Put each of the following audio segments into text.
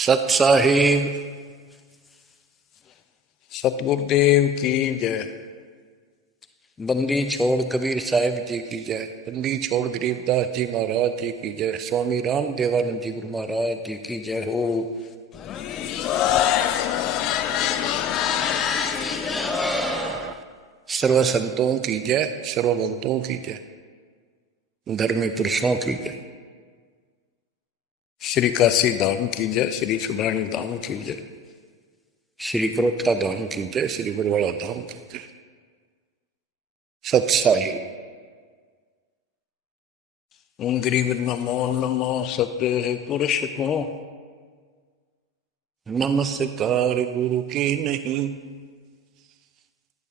सत साहिब सतगुरुदेव की जय। बंदी छोड़ कबीर साहिब जी की जय। बंदी छोड़ गरीबदास जी महाराज जी की जय। स्वामी राम देवानंद जी गुरु महाराज जी की जय हो। सर्व संतों की जय, सर्वभक्तों की जय, धर्मी पुरुषों की जय। श्री काशी धाम की जय, श्री सुब्राणी धाम की जय, श्री क्रोथा धाम की जय, श्री बरवाड़ा धाम की जय। सत्साई गरीब नमो नमो सत्य पुरुष को नमस्कार गुरु की नहीं।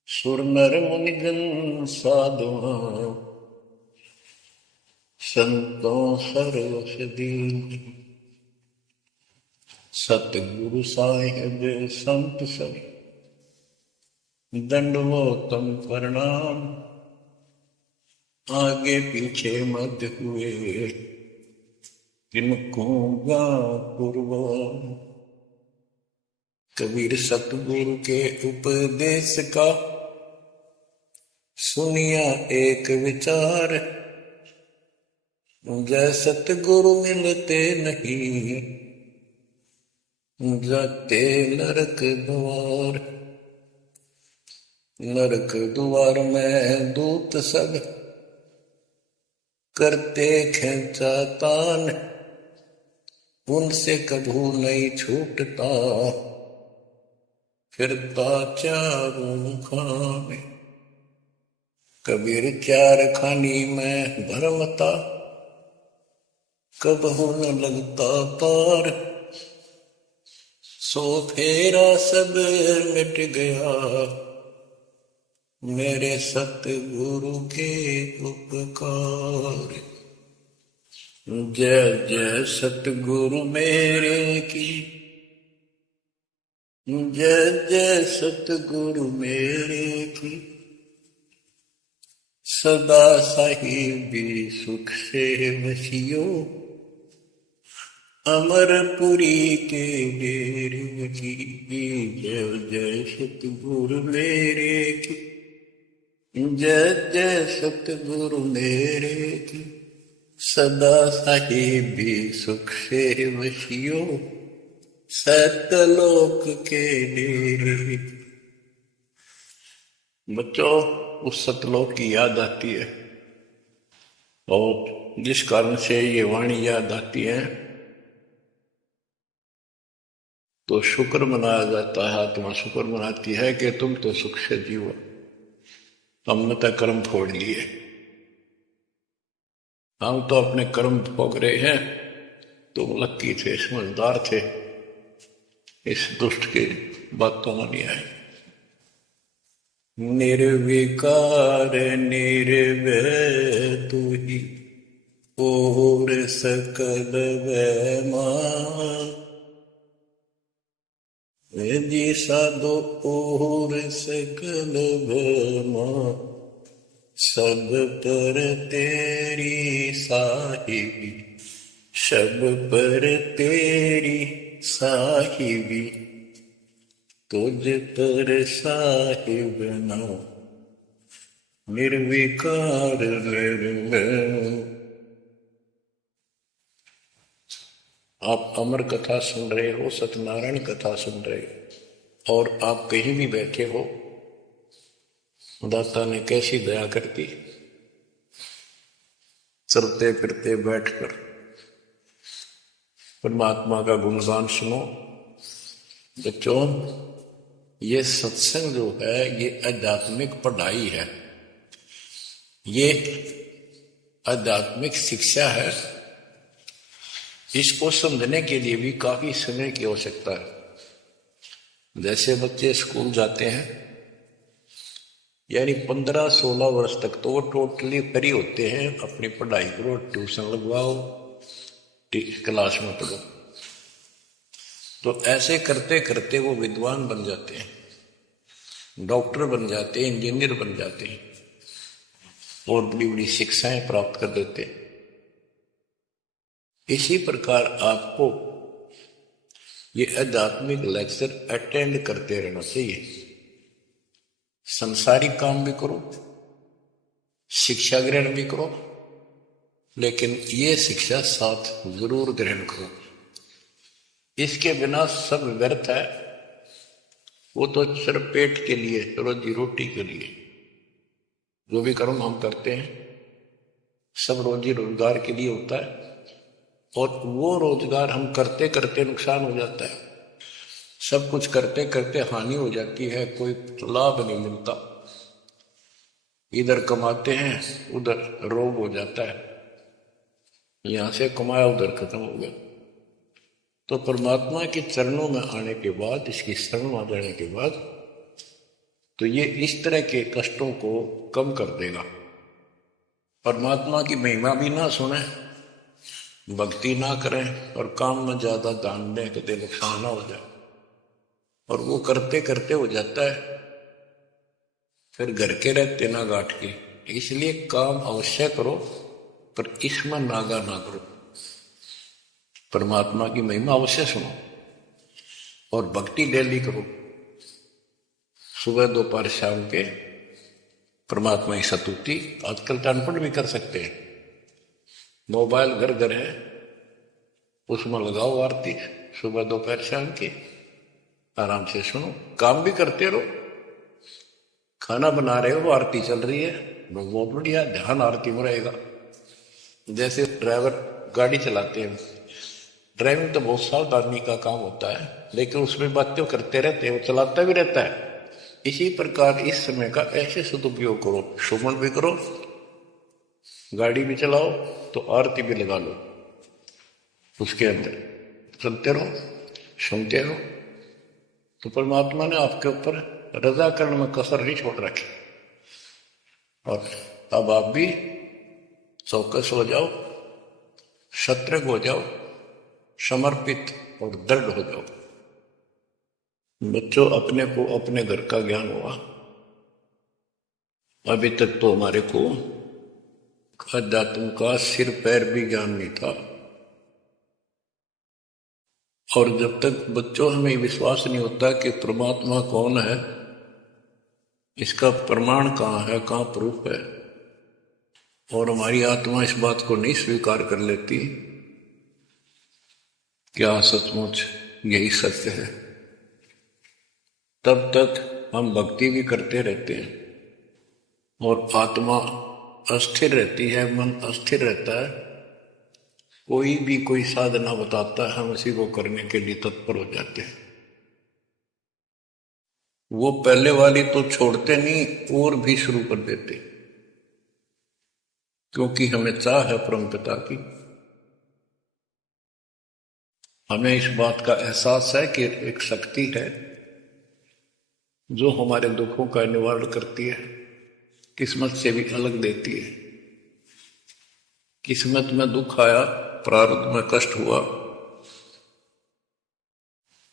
सुर नर मुनिजन साधु संतों सर्वसदी। सतगुरु साहिब संत सब दंडवोतम प्रणाम। आगे पीछे मध्य हुए किनको गा कुर्बान। कबीर सतगुरु के उपदेश का सुनिया एक विचार। जय सतगुरु मिलते नहीं जाते नरक द्वार। नरक द्वार में दूत सब करते खेचा तान। उनसे कभू नहीं छूटता फिरता चारों खाने। कबीर चार खानी में भरमता कबहू न लगता तार। सो फेरा सब मिट गया मेरे सतगुरु के उपकार। जय जय सतगुरु मेरे की, जय जय सतगुरु मेरे की। सदा साहिबी सुख से वसियो अमरपुरी के डेरे की। जय जय सतगुरु मेरे की, जय जय सतगुरु मेरे की। सदा साहिबी सुख से वसियो सतलोक के डेरे। बच्चों, उस सतलोक की याद आती है और जिस कारण से ये वाणी याद आती है तो शुक्र मनाया जाता है। आत्मा शुक्र मनाती है कि तुम तो सुख से जीवो, हमने तो कर्म फोड़ लिए। हम तो अपने कर्म भोग रहे हैं, तुम लक्की थे, समझदार थे, इस दुष्ट के बातों में नहीं आए। निर्विकार निर्भय तू ही और सकल वैमा। जी साधो और सकल भमा। सब पर तेरी साहिबी, सब पर तेरी साहिबी। तुझ पर साहिब ना निर्विकार निर्भय। आप अमर कथा सुन रहे हो, सत्यनारायण कथा सुन रहे हो, और आप कहीं भी बैठे हो, दाता ने कैसी दया कर दी। चलते फिरते बैठकर परमात्मा का गुणगान सुनो। बच्चों, ये सत्संग जो है ये आध्यात्मिक पढ़ाई है, ये आध्यात्मिक शिक्षा है। इसको समझने के लिए भी काफी समय की आवश्यकता है। जैसे बच्चे स्कूल जाते हैं, यानी 15-16 वर्ष तक तो वो टोटली फ्री होते हैं। अपनी पढ़ाई करो, ट्यूशन लगवाओ, क्लास में पढ़ो। तो ऐसे करते करते वो विद्वान बन जाते हैं, डॉक्टर बन जाते हैं, इंजीनियर बन जाते हैं और बड़ी बड़ी शिक्षाएं प्राप्त कर देते हैं। इसी प्रकार आपको ये आध्यात्मिक लेक्चर अटेंड करते रहना चाहिए। संसारिक काम भी करो, शिक्षा ग्रहण भी करो, लेकिन ये शिक्षा साथ जरूर ग्रहण करो। इसके बिना सब व्यर्थ है। वो तो सिर्फ पेट के लिए, रोजी रोटी के लिए जो भी कर्म हम करते हैं सब रोजी रोजगार के लिए होता है, और वो रोजगार हम करते करते नुकसान हो जाता है। सब कुछ करते करते हानि हो जाती है, कोई लाभ नहीं मिलता। इधर कमाते हैं उधर रोग हो जाता है, यहां से कमाया उधर खत्म हो गया। तो परमात्मा के चरणों में आने के बाद, इसकी शरण आ जाने के बाद, तो ये इस तरह के कष्टों को कम कर देगा। परमात्मा की महिमा भी ना सुने, भक्ति ना करें और काम में ज्यादा ध्यान दें, कभी नुकसान ना हो जाए। और वो करते करते हो जाता है, फिर घर के रहते ना गांठ के। इसलिए काम अवश्य करो, पर इसमें नागा ना करो। परमात्मा की महिमा अवश्य सुनो और भक्ति डेली करो, सुबह दोपहर शाम के परमात्मा की स्तुति। आजकल तो अनपढ़ भी कर सकते हैं, मोबाइल घर घर है, उसमें लगाओ आरती सुबह दोपहर शाम की, आराम से सुनो, काम भी करते रहो। खाना बना रहे हो, आरती चल रही है, बहुत बढ़िया, ध्यान आरती में रहेगा। जैसे ड्राइवर गाड़ी चलाते हैं, ड्राइविंग तो बहुत सावधानी का काम होता है, लेकिन उसमें बातें करते रहते हैं, वो चलाता भी रहता है। इसी प्रकार इस समय का ऐसे सदुपयोग करो, सुमन भी करो, गाड़ी भी चलाओ, तो आरती भी लगा लो, उसके अंदर चलते रहो, सुनते रहो। तो परमात्मा ने आपके ऊपर रजा करने में कसर नहीं छोड़ रखी। और अब आप भी चौकस हो जाओ, सतर्क हो जाओ, समर्पित और दृढ़ हो जाओ। बच्चों, अपने को अपने घर का ज्ञान हुआ, अभी तक तो हमारे को अध्यात्म का सिर पैर भी ज्ञान नहीं था। और जब तक बच्चों हमें विश्वास नहीं होता कि परमात्मा कौन है, इसका प्रमाण कहाँ है, कहाँ प्रूफ है, और हमारी आत्मा इस बात को नहीं स्वीकार कर लेती क्या सचमुच यही सत्य है, तब तक हम भक्ति भी करते रहते हैं और आत्मा अस्थिर रहती है, मन अस्थिर रहता है। कोई भी कोई साधना बताता है, हम उसी को करने के लिए तत्पर हो जाते हैं। वो पहले वाली तो छोड़ते नहीं, और भी शुरू कर देते, क्योंकि हमें चाह है परम पिता की। हमें इस बात का एहसास है कि एक शक्ति है जो हमारे दुखों का निवारण करती है, किस्मत से भी अलग देती है। किस्मत में दुख आया, प्रारब्ध में कष्ट हुआ,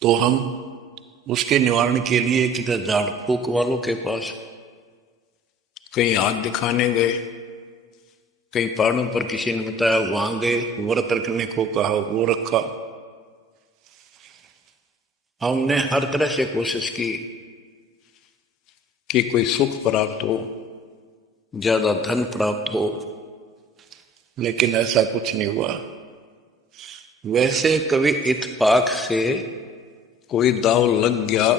तो हम उसके निवारण के लिए किधर झाड़ फूक वालों के पास, कहीं हाथ दिखाने गए, कहीं पहाड़ों पर किसी ने बताया वहां गए, व्रत रखने को कहा वो रखा। हमने हर तरह से कोशिश की कि कोई सुख प्राप्त हो, ज्यादा धन प्राप्त हो, लेकिन ऐसा कुछ नहीं हुआ। वैसे कभी इत्तेफाक से कोई दाव लग गया,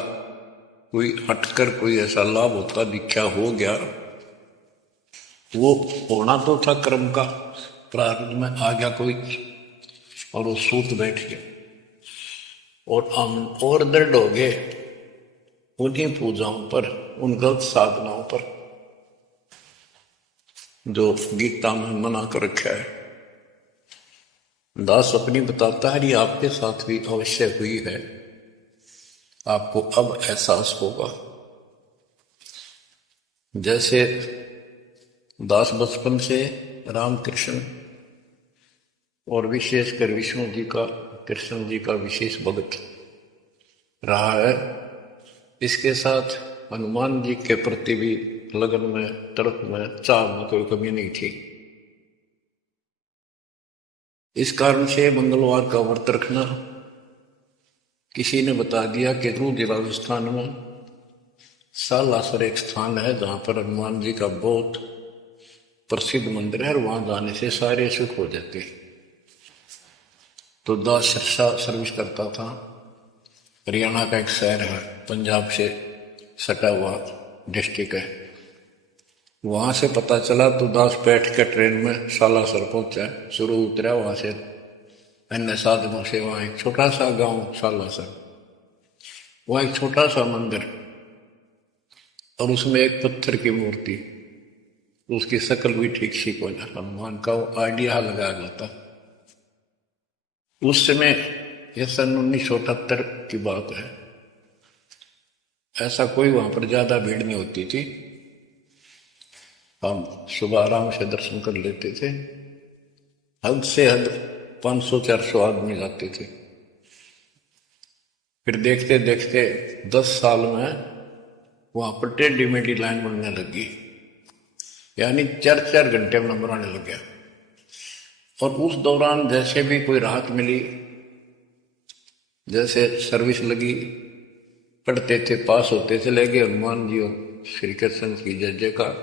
कोई हटकर कोई ऐसा लाभ होता दिखा हो गया, वो होना तो था कर्म का, प्रारब्ध में आ गया कोई और वो सूत बैठ गया, और हम और दृढ़ हो गए उन्हीं पूजाओं पर, उन गलत साधनाओं पर जो गीता में मना कर रखा है। दास अपनी बताता है, ये आपके साथ भी अवश्य हुई है, आपको अब एहसास होगा। जैसे दास बचपन से रामकृष्ण और विशेषकर विष्णु जी का, कृष्ण जी का विशेष भक्त रहा है, इसके साथ हनुमान जी के प्रति भी लगन में, तड़प में, चाह में कोई कमी नहीं थी। इस कारण से मंगलवार का व्रत रखना, किसी ने बता दिया कि रूद राजस्थान में सालासर एक स्थान है जहां पर हनुमान जी का बहुत प्रसिद्ध मंदिर है और वहां जाने से सारे सुख हो जाते। तो दास सिरसा सर्विस करता था। हरियाणा का एक शहर है, पंजाब से सटा हुआ डिस्ट्रिक्ट है। वहां से पता चला तो दास बैठ के ट्रेन में सालासर पहुंचा, शुरू उतरा वहां से अन्य साधनों से। वहां एक छोटा सा गांव सालासर, वहां एक छोटा सा मंदिर और उसमें एक पत्थर की मूर्ति, उसकी शक्ल भी ठीक सी कोई ना, हनुमान का आइडिया लगाया जाता। उस समय यह सन 1978 की बात है। ऐसा कोई वहां पर ज्यादा भीड़ नहीं होती थी। हम सुबह आराम से दर्शन कर लेते थे। हद से हद 500-400 आदमी जाते थे। फिर देखते देखते 10 साल में वहां पर टेढ़ी मेढ़ी लाइन बनने लगी, यानी 4-4 घंटे में नंबर आने लग गया। और उस दौरान जैसे भी कोई राहत मिली, जैसे सर्विस लगी, पढ़ते थे, पास होते चले गए, हनुमान जी और श्री कृष्ण की जय जयकार।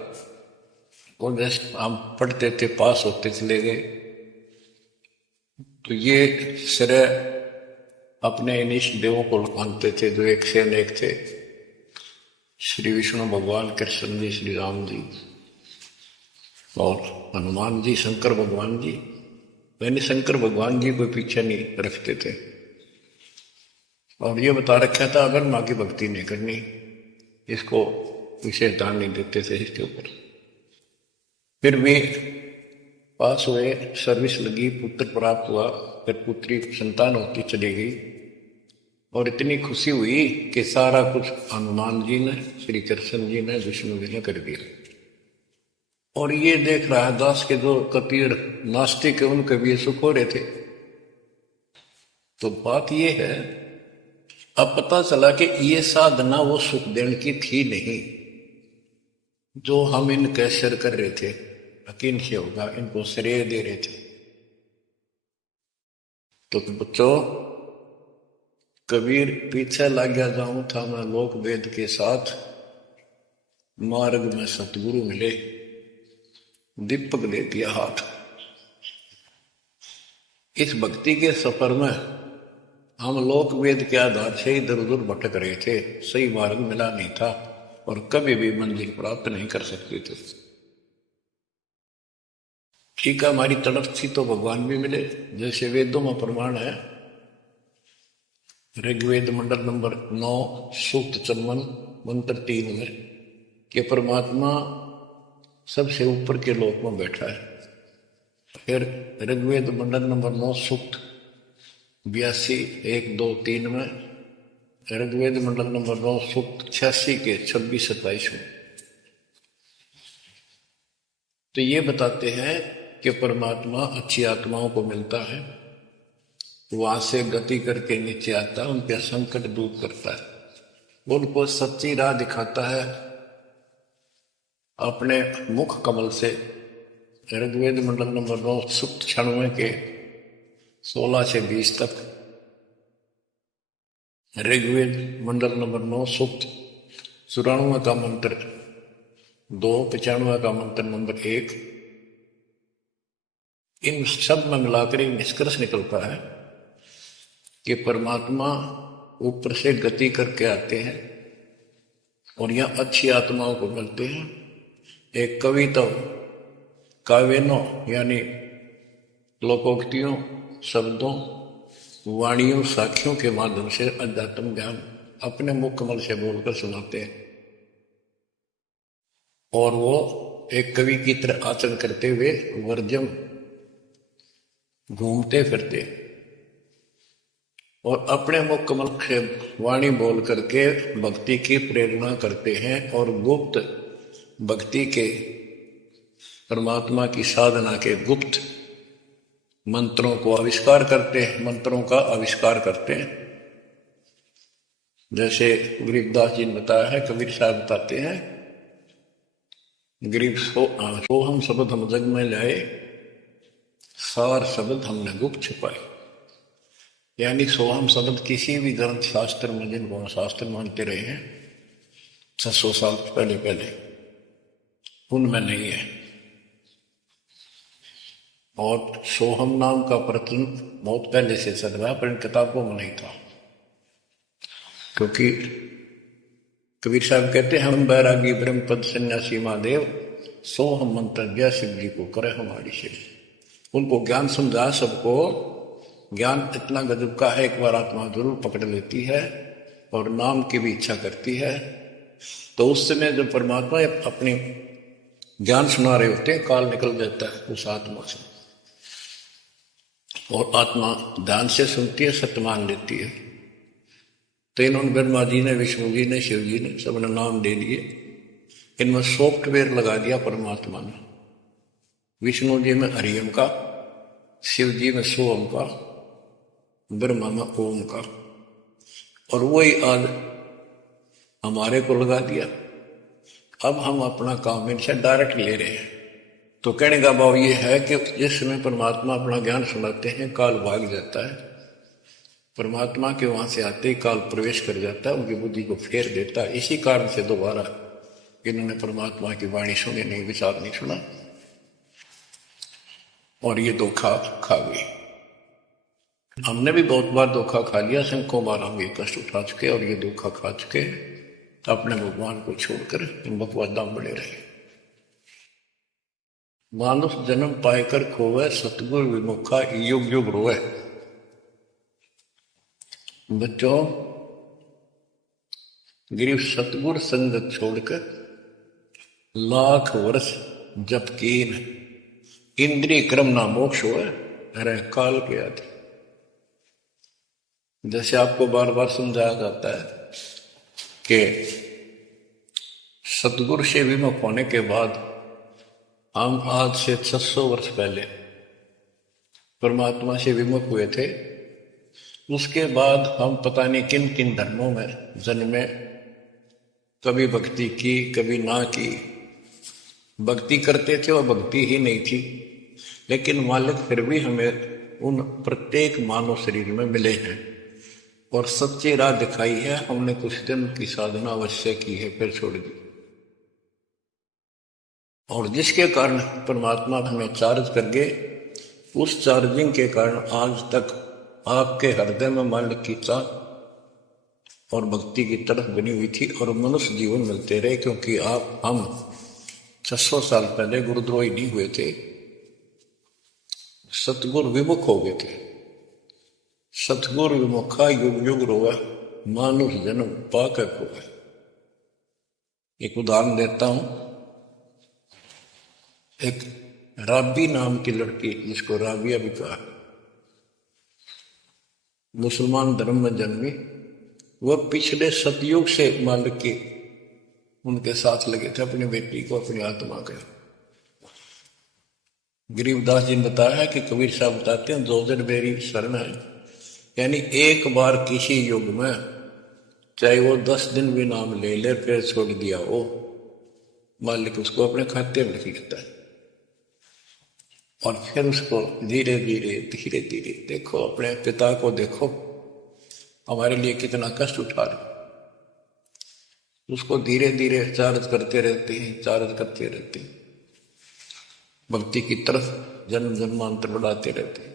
और जैसे हम पढ़ते थे, पास होते चले गए। तो ये श्रेय अपने इन इष्ट देवों को मानते थे जो एक से अनेक थे। श्री विष्णु भगवान, कृष्ण जी, श्री राम जी और हनुमान जी, शंकर भगवान जी। यानी शंकर भगवान जी कोई पीछे नहीं रखते थे। और ये बता रखा था अगर माँ की भक्ति नहीं करनी, इसको विशेष ध्यान नहीं देते थे इसके ऊपर। फिर भी पास हुए, सर्विस लगी, पुत्र प्राप्त हुआ, फिर पुत्री संतान होती चली गई। और इतनी खुशी हुई कि सारा कुछ हनुमान जी ने, श्री कृष्ण जी ने, विष्णु जी ने कर दिया। और ये देख रहा है दास के जो कबीर नास्तिक है उनके भी सुख हो रहे थे। तो बात ये है, अब पता चला कि ये साधना वो सुख देने की थी नहीं जो हम इनके सिर कर रहे थे। यकीन से होगा इनको श्रेय दे रहे थे। तो बच्चों, कबीर पीछे लग गया जाऊं था मैं लोक वेद के साथ, मार्ग में सतगुरु मिले, दीपक दे दिया हाथ। इस भक्ति के सफर में हम लोक वेद के आधार से इधर उधर भटक रहे थे, सही मार्ग मिला नहीं था और कभी भी मंजिल प्राप्त नहीं कर सकते थे। ठीक है, हमारी तड़प थी तो भगवान भी मिले। जैसे वेदों में प्रमाण है, ऋग्वेद मंडल नंबर 9 सूक्त 54 मंत्र 3 में कि परमात्मा सबसे ऊपर के लोक में बैठा है। फिर ऋग्वेद मंडल नंबर 9 सूक्त 82 1 2 3 में, ऋग्वेद मंडल नंबर 9 सूक्त 86 के 26-27 में। तो ये बताते हैं कि परमात्मा अच्छी आत्माओं को मिलता है, वहां से गति करके नीचे आता है, उनके संकट दूर करता है, उनको सच्ची राह दिखाता है अपने मुख कमल से। ऋग्वेद मंडल नंबर 9 सूक्त 96 के 16 से 20 तक, ऋग्वेद मंडल नंबर 9 सूक्त 94 का मंत्र 2, 95 का मंत्र नंबर 1, इन सब में मिलाकर एक निष्कर्ष निकलता है कि परमात्मा ऊपर से गति करके आते हैं और यहां अच्छी आत्माओं को मिलते हैं। एक कविता काव्यनों यानी लोकोक्तियों, शब्दों, वाणियों, साखियों के माध्यम से अध्यात्म ज्ञान अपने मुख कमल से बोलकर सुनाते हैं। और वो एक कवि की तरह आचरण करते हुए वर्जम घूमते फिरते और अपने मुख कमल से वाणी बोल करके भक्ति की प्रेरणा करते हैं और गुप्त भक्ति के, परमात्मा की साधना के गुप्त मंत्रों को आविष्कार करते हैं, मंत्रों का आविष्कार करते हैं। जैसे गरीबदास जी ने बताया है, कबीर साहब बताते हैं, गरीब सो हम शब्द हम जग में लाए, सार शब्द हमने गुप्त छुपाए। यानी सोहम शब्द किसी भी ग्रंथ शास्त्र में, जिनको हम शास्त्र मानते रहे हैं 600 साल पहले पहले, उनमें नहीं है। और सोहम नाम का प्रचलन बहुत पहले से चल रहा है, पर इन किताबों में नहीं था। क्योंकि कबीर साहब कहते हैं, हम बैरागी ब्रह्म पद सन्यासी महादेव, सोहम मंतव्य शिव जी को करे हमारी से। उनको ज्ञान समझा सबको। ज्ञान इतना गजब का है, एक बार आत्मा जरूर पकड़ लेती है और नाम की भी इच्छा करती है, तो उस समय जब परमात्मा अपने ज्ञान सुना रहे होते हैं, काल निकल जाता है उस आत्मा से, और आत्मा ध्यान से सुनती है, सत्य मान लेती है। तो इन्होंने ब्रह्मा जी ने, विष्णु जी ने, शिव जी ने सबने नाम दे दिए। इनमें सॉफ्टवेयर लगा दिया परमात्मा ने। विष्णु जी में हरियम का, शिव जी में सोम का, ब्रह्मा में ओम का, और वही आज हमारे को लगा दिया। अब हम अपना काम इनसे डायरेक्ट ले रहे हैं। तो कहने का भाव ये है कि जिस समय परमात्मा अपना ज्ञान सुनाते हैं, काल भाग जाता है। परमात्मा के वहां से आते ही काल प्रवेश कर जाता है, उनकी बुद्धि को फेर देता है। इसी कारण से दोबारा इन्होंने परमात्मा की वाणी सुनी नहीं, विचार नहीं सुना, और ये धोखा खा गए। हमने भी बहुत बार धोखा खा लिया, शंखों बार हम ये कष्ट उठा चुके और ये धोखा खा चुके, अपने भगवान को छोड़कर इन बकवादा में बड़े रहे। मानुष जन्म पाएकर खोवे, सतगुरु विमुखा युग युग रोए। बच्चों, गिरीश सतगुरु संगत छोड़कर लाख वर्ष जप कीन, इंद्रिय क्रम ना मोक्ष हुआ, अरे काल के आदि। जैसे आपको बार बार समझाया जाता है कि सतगुरु से विमुख होने के बाद हम आज से 600 वर्ष पहले परमात्मा से विमुख हुए थे। उसके बाद हम पता नहीं किन किन धर्मों में जन्मे, कभी भक्ति की, कभी ना की। भक्ति करते थे और भक्ति ही नहीं थी, लेकिन मालिक फिर भी हमें उन प्रत्येक मानव शरीर में मिले हैं और सच्ची राह दिखाई है। हमने कुछ दिन की साधना अवश्य की है, फिर छोड़ दी, और जिसके कारण परमात्मा हमें चार्ज कर गए। उस चार्जिंग के कारण आज तक आपके हृदय में मालिक की चाह और भक्ति की तरफ बनी हुई थी, और मनुष्य जीवन मिलते रहे। क्योंकि हम 600 साल पहले गुरुद्रोही नहीं हुए थे, सतगुरु विमुख हो गए थे। सतगुरु विमुखा युग युग रोवा, मानुष जन्म पाकर खोवा। एक उदाहरण देता हूं। एक राबी नाम की लड़की, जिसको राबिया भी कहा, मुसलमान धर्म में जन्मी। वह पिछले सतयुग से मालिक के उनके साथ लगे थे, अपनी बेटी को, अपनी आत्मा के। गरीबदास जी ने बताया है कि कबीर साहब बताते हैं, दो दिन मेरी शरण है, यानी एक बार किसी युग में चाहे वो 10 दिन भी नाम ले ले, फिर छोड़ दिया वो, मालिक उसको अपने खाते में लिख लेता है। और फिर उसको धीरे धीरे धीरे धीरे, देखो अपने पिता को, देखो हमारे लिए कितना कष्ट उठा रहे, उसको धीरे धीरे चार्ज करते रहते हैं, चार्ज करते रहते हैं, भक्ति की तरफ जन्म जन्मांतर बढ़ाते रहते हैं।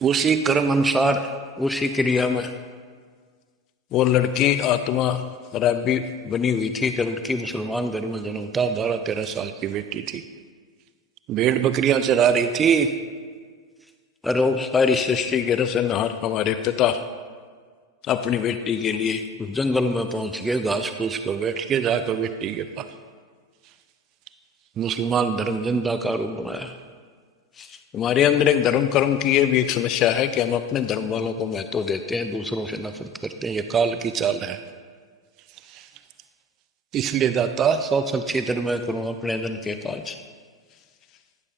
उसी कर्म अनुसार, उसी क्रिया में वो लड़की आत्मा राबी बनी हुई थी। लड़की मुसलमान घर में जन्म था, 12-13 साल की बेटी थी, भेड़ बकरियां चरा रही थी। और वो सारी सृष्टि के रसनहार हमारे पिता अपनी बेटी के लिए उस जंगल में पहुंच गए, घास फूस पर बैठ के जाकर बेटी के पास मुसलमान धर्म जिंदा का रूप बनाया। हमारे अंदर एक धर्म कर्म की ये भी एक समस्या है कि हम अपने धर्म वालों को महत्व देते हैं, दूसरों से नफरत करते हैं। ये काल की चाल है। इसलिए दाता 100 क्षेत्र में करूं अपने धन के काज,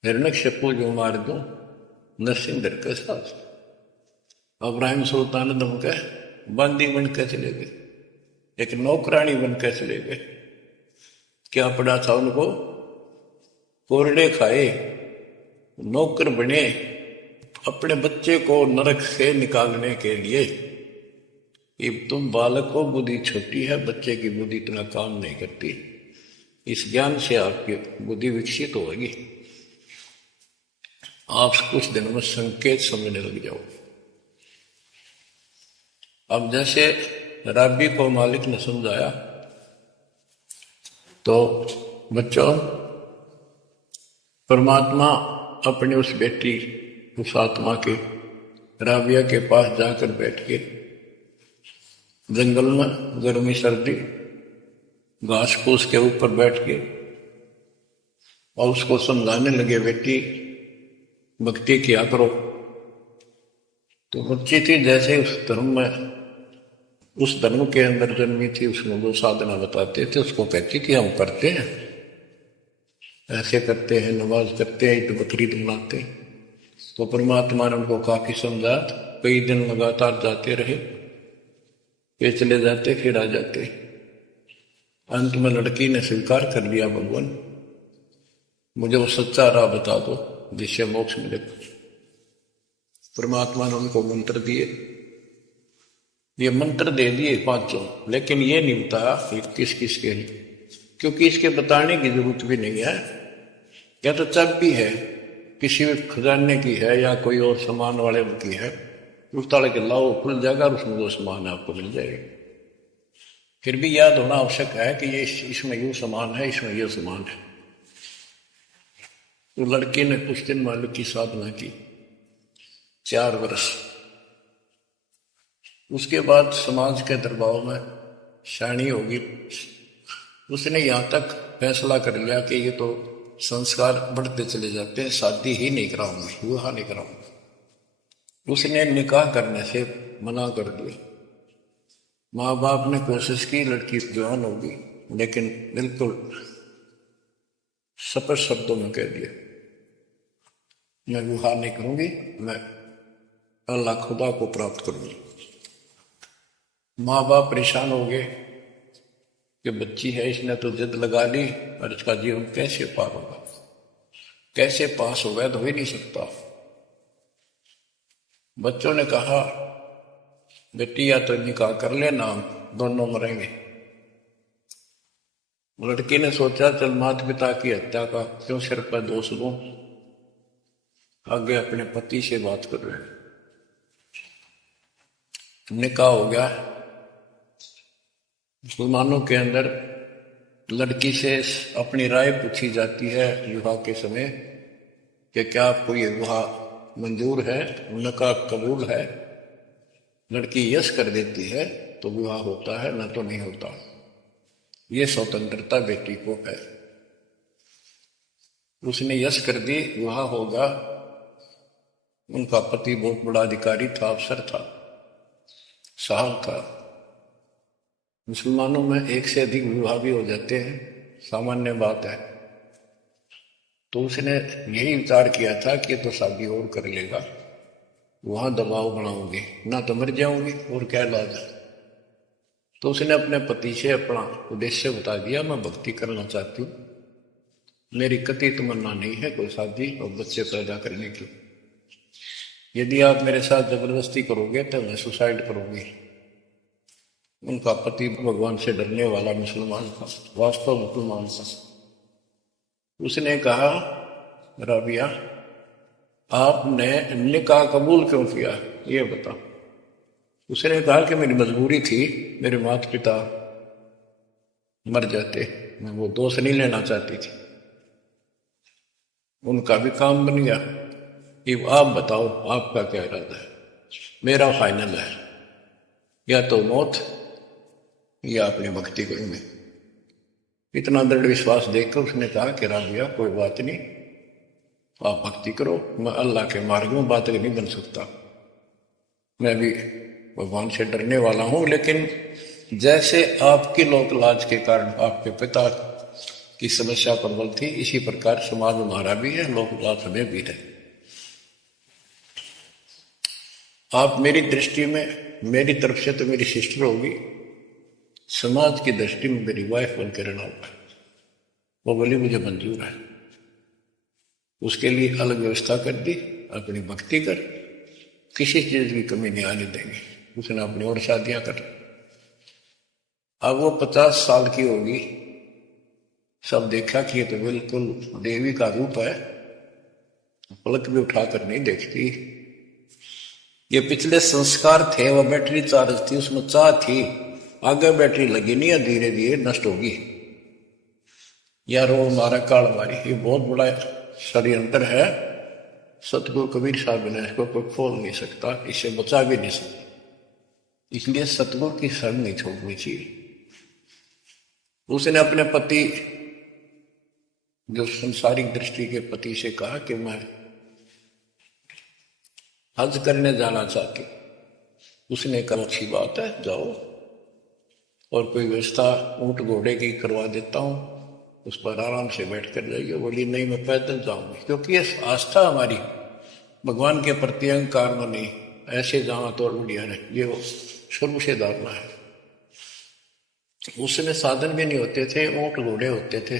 हिरण्यकशिपु जो मार दूं नरसिंह के साथ। अब्राहिम सुल्तान दम के बंदी बन के चले गए, एक नौकरानी बन के चले गए। क्या पड़ा था उनको? कोरडे खाए, नौकर बने, अपने बच्चे को नरक से निकालने के लिए, ये तुम बालक को बुद्धि छोटी है, बच्चे की बुद्धि इतना काम नहीं करती, इस ज्ञान से आपकी बुद्धि विकसित होगी, आप कुछ दिन में संकेत समझने लग जाओ। अब जैसे राबी को मालिक ने समझाया, तो बच्चों परमात्मा अपनी उस बेटी, उस आत्मा के राबिया के पास जाकर बैठ के जंगल में गर्मी सर्दी घास फूस के ऊपर बैठ के और उसको समझाने लगे, बेटी भक्ति किया करो। तो बच्ची थी जैसे उस धर्म के अंदर जन्मी थी, उसमें जो साधना बताते थे उसको कहती थी हम करते हैं, ऐसे करते हैं, नमाज करते हैं, ईद बकरीद मनाते हैं। तो परमात्मा ने उनको काफी समझा, कई दिन लगातार जाते रहे, वे चले जाते फिर आ जाते। अंत में लड़की ने स्वीकार कर लिया, भगवान मुझे वो सच्चा राह बता दो जिससे मोक्ष मिले। परमात्मा ने उनको मंत्र दिए, ये मंत्र दे दिए 500, लेकिन ये नहीं बताया किस किस के लिए, क्योंकि इसके बताने की जरूरत भी नहीं है। या तो चाबी है किसी भी खजाने की है या कोई और सामान वाले की है, उस ताले के लाओ खुल जाएगा और उसमें वो सामान आपको मिल जाएगा। फिर भी याद होना आवश्यक है कि ये इसमें यूं सामान है, इसमें ये सामान है। तो लड़की ने कुछ दिन मालिक की साधना की, 4 वर्ष। उसके बाद समाज के दरबाव में शानी होगी, उसने यहां तक फैसला कर लिया कि ये तो संस्कार बढ़ते चले जाते हैं, शादी ही नहीं कराऊंगी, विवाह नहीं कराऊंगी। उसने निकाह करने से मना कर दिया। माँ बाप ने कोशिश की, लड़की जवान होगी, लेकिन बिल्कुल स्पष्ट शब्दों में कह दिया, मैं विवाह नहीं करूंगी, मैं अल्लाह खुदा को प्राप्त करूंगी। माँ बाप परेशान हो गए कि बच्ची है, इसने तो जिद लगा ली, और इसका जीवन कैसे पार होगा, कैसे पास होगा, तो हो ही नहीं सकता। बच्चों ने कहा, बेटी या तो निकाह कर लेना, दोनों मरेंगे। लड़की ने सोचा, चल माता पिता की हत्या का क्यों सिर पर दोष दूं, आगे अपने पति से बात कर रहे हैं। निकाह हो गया। मुसलमानों के अंदर लड़की से अपनी राय पूछी जाती है विवाह के समय कि क्या आपको ये विवाह मंजूर है, निकाह कबूल है। लड़की यस कर देती है तो विवाह होता है, न तो नहीं होता। ये स्वतंत्रता बेटी को है। उसने यस कर दी, विवाह होगा। उनका पति बहुत बड़ा अधिकारी था, अफसर था, साहब था। मुसलमानों में एक से अधिक विवाह भी हो जाते हैं, सामान्य बात है। तो उसने यही विचार किया था कि तो शादी और कर लेगा, वहां दबाव बनाऊंगी, ना तो मर जाऊंगी और क्या इलाज है। तो उसने अपने पति से अपना उद्देश्य बता दिया, मैं भक्ति करना चाहती हूँ, मेरी कति तमन्ना नहीं है कोई शादी और बच्चे पैदा करने की। यदि आप मेरे साथ जबरदस्ती करोगे तो मैं सुसाइड करूंगी। उनका पति भगवान से डरने वाला मुसलमान था, वास्तव मुसलमान था। उसने कहा, राबिया आपने निकाह कबूल क्यों किया, ये बता। उसने कहा कि मेरी मजबूरी थी, मेरे माता पिता मर जाते, मैं वो दोष नहीं लेना चाहती थी। उनका भी काम बन गया। कि आप बताओ आपका क्या इरादा है। मेरा फाइनल है, या तो मौत या अपनी भक्ति करूंगी। इतना दृढ़ विश्वास देखकर उसने कहा कि राबिया कोई बात नहीं, आप भक्ति करो, मैं अल्लाह के मार्ग में बात नहीं बन सकता, मैं भी भगवान से डरने वाला हूं। लेकिन जैसे आपकी लोक लाज के कारण आपके पिता की समस्या प्रबल थी, इसी प्रकार समाज हमारा भी है, लोक लाज हमें भी है। आप मेरी दृष्टि में, मेरी तरफ से तो मेरी सिस्टर होगी, समाज की दृष्टि में मेरी वाइफ बनकर रहना होगा। वो बोली मुझे मंजूर है। उसके लिए अलग व्यवस्था कर दी, अपनी भक्ति कर, किसी चीज की कमी नहीं आने देंगे। उसने अपनी और शादियां कर, अब वो 50 साल की होगी। सब देखा कि ये तो बिल्कुल देवी का रूप है, पलक भी उठाकर नहीं देखती। ये पिछले संस्कार थे, वो बैटरी चार्ज थी, उसमें चाह थी, आगे बैटरी लगी नहीं है, धीरे धीरे नष्ट होगी। यार वो हमारा काल हमारी, ये बहुत बड़ा षड्यंत्र है। सतगुरु कबीर साहब ने इसको कोई खोल नहीं सकता, इसे बचा भी नहीं सकता। इसलिए सतगुरु की शरण नहीं छोड़नी चाहिए। उसने अपने पति, जो संसारिक दृष्टि के पति से कहा कि मैं हज करने जाना चाहती। उसने कहा अच्छी बात है, जाओ, और कोई व्यवस्था ऊंट घोड़े की करवा देता हूं, उस पर आराम से बैठ कर जाइए। बोली नहीं, मैं पैदल जाऊंगी, क्योंकि ये आस्था हमारी भगवान के प्रति अहंकार में नहीं, ऐसे जाना तो और बढ़िया है, ये वो शुरू से धारणा है। उसमें साधन भी नहीं होते थे, ऊंट घोड़े होते थे,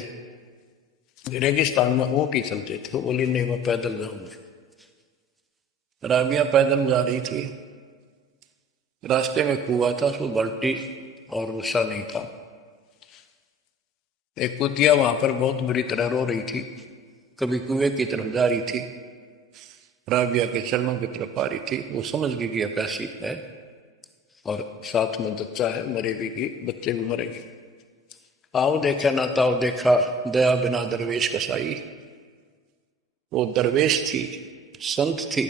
रेगिस्तान में ऊंट ही चलते थे। बोली नहीं, मैं पैदल जाऊंगी। राबिया पैदल जा रही थी, रास्ते में कुआं था, उसमें बाल्टी और रुस्सा नहीं था। एक कुतिया वहां पर बहुत बुरी तरह रो रही थी, कभी कुएं की तरफ जा रही थी, राबिया के चरणों की तरफ आ रही थी। वो समझ गई कि प्यासी है और साथ में बच्चा है, मरेगी कि बच्चे भी मरेंगे। आओ देखा ना ताओ देखा, दया बिना दरवेश कसाई। वो दरवेश थी, संत थी,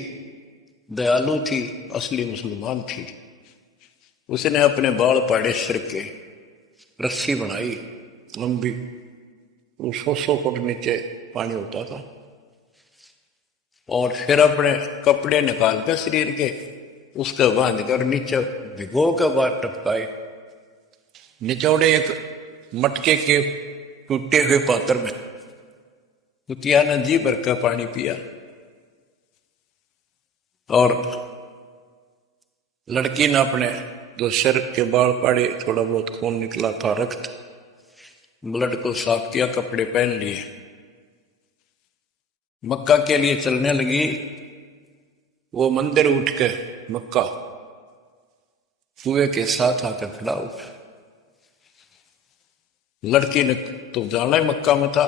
दयालु थी, असली मुसलमान थी। उसने अपने बाल पाड़े सिर के, रस्सी बनाई लंबी, 100 फुट नीचे पानी होता था, और फिर अपने कपड़े निकाल कर शरीर के उसके बांध कर नीचे भिगो के बाद टपकाए, निचोड़े एक मटके के टूटे हुए पात्र में। कुतिया ने जी भर का पानी पिया और लड़की ने अपने जो सिर के बाल पाड़े, थोड़ा बहुत खून निकला था, रक्त, ब्लड को साफ किया, कपड़े पहन लिए, मक्का के लिए चलने लगी। वो मंदिर उठ के मक्का कुएं के साथ आकर खड़ा उठा। लड़की ने तो जाना ही मक्का में था,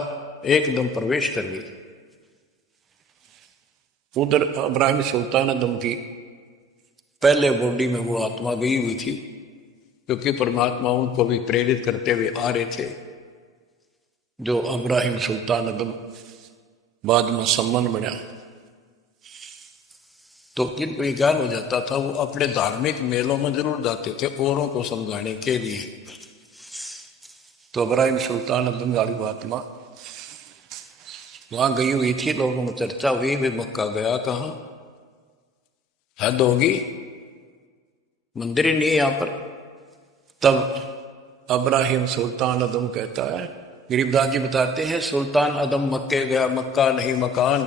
एकदम प्रवेश कर गई। उधर इब्राहिम सुल्तान अदम की पहले बॉडी में वो आत्मा गई हुई थी, क्योंकि परमात्मा उनको भी प्रेरित करते हुए आ रहे थे। जो इब्राहिम सुल्तान अदम बाद में सम्मान बना, तो किन ज्ञान हो जाता था, वो अपने धार्मिक मेलों में जरूर जाते थे औरों को समझाने के लिए। तो इब्राहिम सुल्तान अदम वाली आत्मा वहां गई हुई थी, लोगों में चर्चा हुई, वे मक्का गया कहां, हद होगी, मंदिर ही नहीं है यहां पर। तब इब्राहिम सुल्तान अदम कहता है, गरीबदास जी बताते हैं, सुल्तान अदम मक्के गया, मक्का नहीं मकान,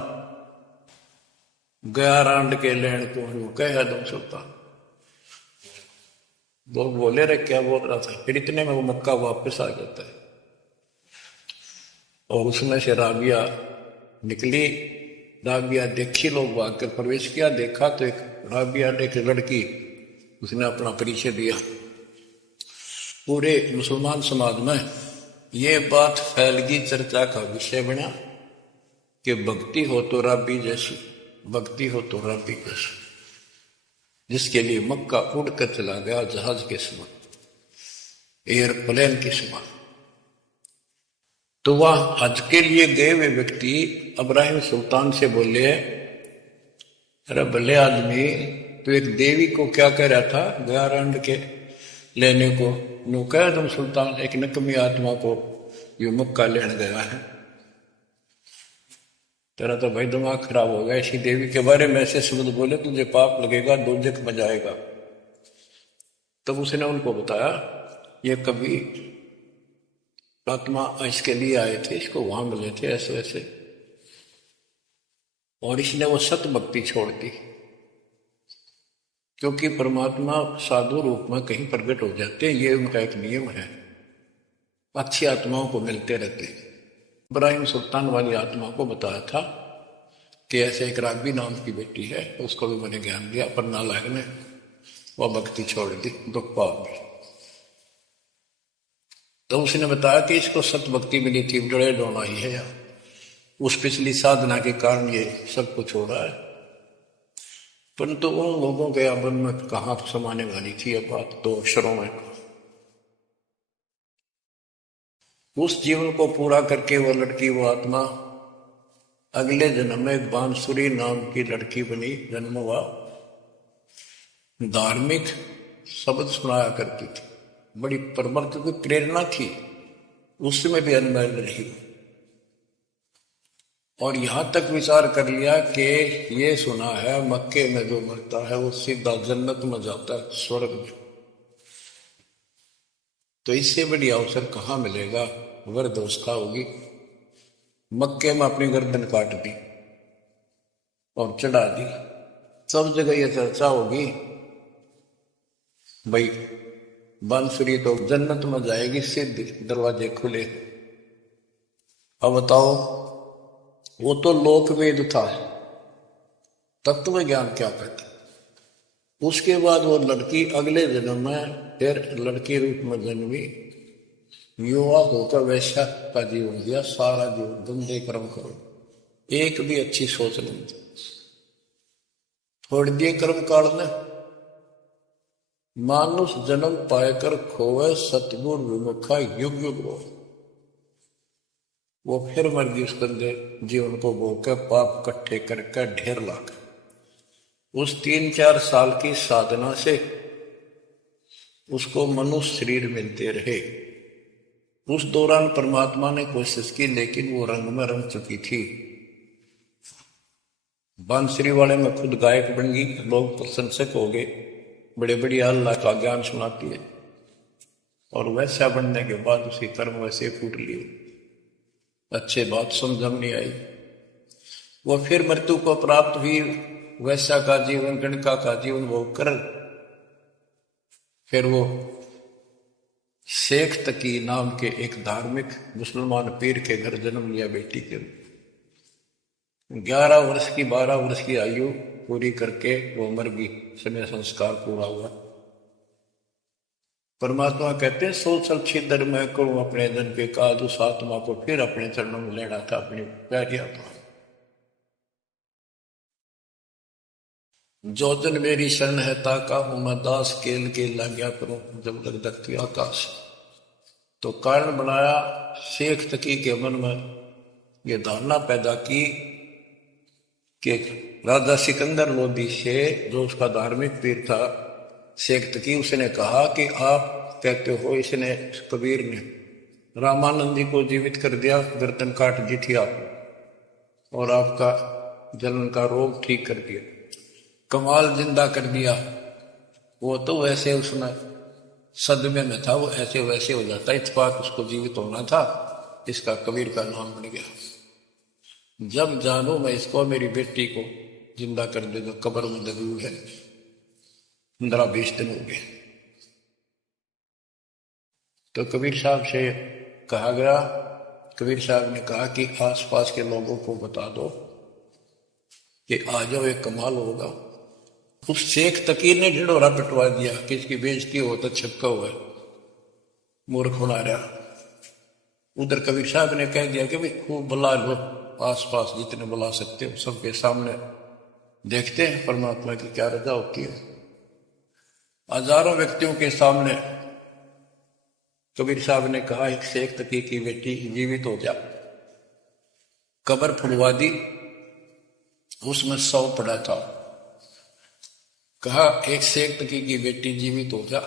गया रांड के लेन को कह अदम सुल्तान। लोग बोले रहे क्या बोल रहा था, फिर इतने में वो मक्का वापस आ जाता है। और उसमें से राबिया निकली, राबिया देखी, लोग आकर प्रवेश किया, देखा तो एक राबिया ने, एक लड़की, उसने अपना परिचय दिया। पूरे मुसलमान समाज में ये बात फैल गई, चर्चा का विषय बना कि भक्ति हो तो राबी जैसी, भक्ति हो तो राबी जैसी, जिसके लिए मक्का उड़कर चला गया जहाज के समान, एयरप्लेन के समान। तो वह हज के लिए गए हुए व्यक्ति इब्राहिम सुल्तान से बोले, अरे भले आदमी, तो एक देवी को क्या कह रहा था, गया रांड के लेने को, नो कह तुम सुल्तान, एक नकमी आत्मा को यो मक्का लेने गया है। तेरा तो भाई दिमाग खराब हो गया, इसी देवी के बारे में ऐसे शब्द बोले, तुझे पाप लगेगा, दोजख में जाएगा। तब उसने उनको बताया, ये कभी आत्मा इसके लिए आए थे, इसको वहां मिले थे ऐसे ऐसे, और इसने वो सत भक्ति छोड़ दी, क्योंकि परमात्मा साधु रूप में कहीं प्रकट हो जाते हैं, ये उनका एक नियम है, अच्छी आत्माओं को मिलते रहते हैं। इब्राहिम सुल्तान वाली आत्मा को बताया था कि ऐसे एक राघवी नाम की बेटी है, उसको भी मैंने ज्ञान दिया, पर नालायक ने वह भक्ति छोड़ दी, दुख पाप में। तो उसने बताया कि इसको सत भक्ति मिली थी, जड़े डोना ही है, उस पिछली साधना के कारण ये सब कुछ हो रहा है। परंतु उन लोगों के आबन में कहाँ समाने वाली थी यह बात, तो अक्षरों में। उस जीवन को पूरा करके वो लड़की, वो आत्मा अगले जन्म में बांसुरी नाम की लड़की बनी, जन्म हुआ। धार्मिक शब्द सुनाया करती थी, बड़ी परमर्थ की प्रेरणा थी, उसमें भी अनमैल रही। और यहां तक विचार कर लिया कि ये सुना है मक्के में जो मरता है वो सीधा जन्नत में जाता है, स्वर्ग में। तो इससे बड़ी अवसर कहाँ मिलेगा, वरदोस्ता होगी। मक्के में अपनी गर्दन काट दी और चढ़ा दी, सब जगह ये चर्चा होगी, भाई बांसुरी तो जन्नत में जाएगी, सिद्ध दरवाजे खुले। अब बताओ, वो तो लोकवेद था, तत्व ज्ञान क्या कहता। उसके बाद वो लड़की अगले जन्म में फिर लड़की रूप में जन्मी, युवा होकर वैश्या का जीवन दिया, सारा जीवन गंदे कर्म करो, एक भी अच्छी सोच नहीं थी, छोड़ दिए कर्म काल ने। मानुष जन्म पाकर खोवे, सतगुर विमुखा युग युग हो। वो फिर मर गई उस गंदे जीवन को भोग, पाप इकट्ठे करके ढेर लाख। उस 3-4 साल की साधना से उसको मनुष्य शरीर मिलते रहे। उस दौरान परमात्मा ने कोशिश की, लेकिन वो रंग में रंग चुकी थी। बांसुरी वाले में खुद गायक बन गई, लोग प्रशंसक हो गए, बड़े बड़ी अल्लाह का ज्ञान सुनाती है। और वैसा बनने के बाद उसी कर्म वैसे फूट लिए, अच्छे बात समझ नहीं आई। वो फिर मृत्यु को प्राप्त हुई, वैसा का जीवन, गणका का जीवन वो कर, फिर वो शेख तकी नाम के एक धार्मिक मुसलमान पीर के घर जन्म लिया बेटी के। 11 वर्ष की 12 वर्ष की आयु पूरी करके वो मर गई, समय संस्कार पूरा हुआ। परमात्मा कहते हैं, सो चल छिदर मैं करूं अपने जन के काज, उस आत्मा को फिर अपने चरणों में लेना था, अपनी प्यारी आत्मा। जो जन मेरी शरण है ताका हूं मैं दास, केल के लाग्या करूं जब लग दखती आकाश। तो कारण बनाया, शेख तकी के मन में ये धारणा पैदा की कि राजा सिकंदर लोदी से, जो उसका धार्मिक पीर था शेख तकी, उसने कहा कि आप कहते हो इसने, कबीर ने रामानंद जी को जीवित कर दिया, गर्दन काट दी थी आपने, और आपका जलन का रोग ठीक कर दिया, कमाल जिंदा कर दिया। वो तो वैसे उसमें सदमे में था, वो ऐसे वैसे हो जाता, इत्तेफाक उसको जीवित होना था, इसका कबीर का नाम बन गया। जब जानू मैं इसको, मेरी बेटी को जिंदा कर दे, जो कब्र में दबी हुई है, 15-20 दिन हो गए। तो कबीर साहब से कहा गया, कबीर साहब ने कहा कि आसपास के लोगों को बता दो कि आ जाओ, एक कमाल होगा। उस शेख तकीर ने ढिंढोरा पिटवा दिया कि इसकी बेइज्जती हो तो छिपका हुआ है, मूर्ख बना रहा। उधर कबीर साहब ने कह दिया कि भाई खूब बुला लो, आसपास जितने बुला सकते हो, सबके सामने देखते हैं परमात्मा की क्या रजा होती है। हजारों व्यक्तियों के सामने कबीर साहब ने कहा, एक शेख तकी की बेटी जीवित हो जा। कब्र फुलवा दी, उसमें 100 पड़ा था। कहा एक शेख तकी की बेटी जीवित हो जा,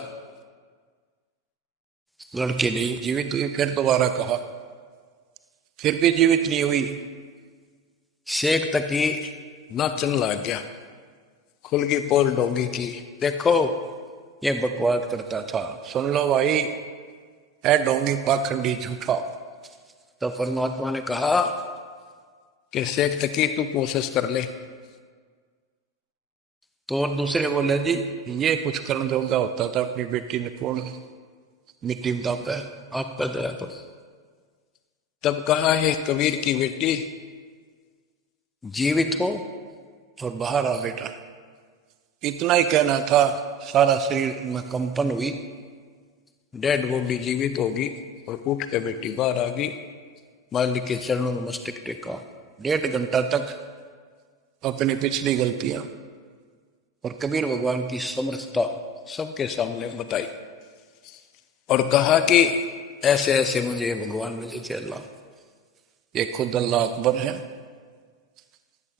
लड़के नहीं जीवित हुई। फिर दोबारा कहा, फिर भी जीवित नहीं हुई। शेख तकी नाचन लग गया, खुल गई पोल डोंगी की, देखो ये बकवास करता था, सुन लो भाई, है डोंगी पाखंडी झूठा। तो परमात्मा ने कहा कि शेख तकी तू कोशिश कर ले। तो और दूसरे बोले, जी ये कुछ करने जोगा होता था, अपनी बेटी ने कौन मिट्टी में दापा है, आपका दया पर। तब कहा है कबीर की बेटी, जीवित हो और बाहर आ बेटा। इतना ही कहना था। सारा शरीर में कंपन हुई, डेड बॉडी जीवित होगी और उठ के बेटी बाहर आ गई। मालिक के चरणों में मस्तक टेका। 1.5 घंटा तक अपनी पिछली गलतियां और कबीर भगवान की समर्थता सबके सामने बताई और कहा कि ऐसे ऐसे मुझे भगवान मुझे चला। ये खुद अल्लाह अकबर है,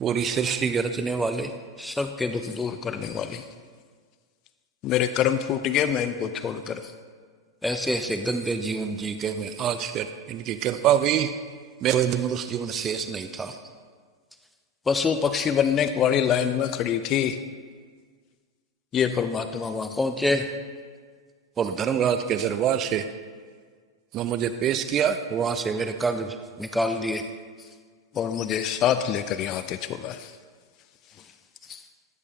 पूरी सृष्टि के रचने वाले, सबके दुख दूर करने वाले। मेरे कर्म फूट गए, मैं इनको छोड़कर ऐसे ऐसे गंदे जीवन जी के मैं आज फिर इनकी कृपा हुई, मेरा कोई मनुष्य जीवन शेष नहीं था। पशु पक्षी बनने वाली लाइन में खड़ी थी। ये परमात्मा वहां पहुंचे और धर्मराज के दरबार से मैं मुझे पेश किया, वहां से मेरे कागज निकाल दिए और मुझे साथ लेकर यहां के छोड़ा है।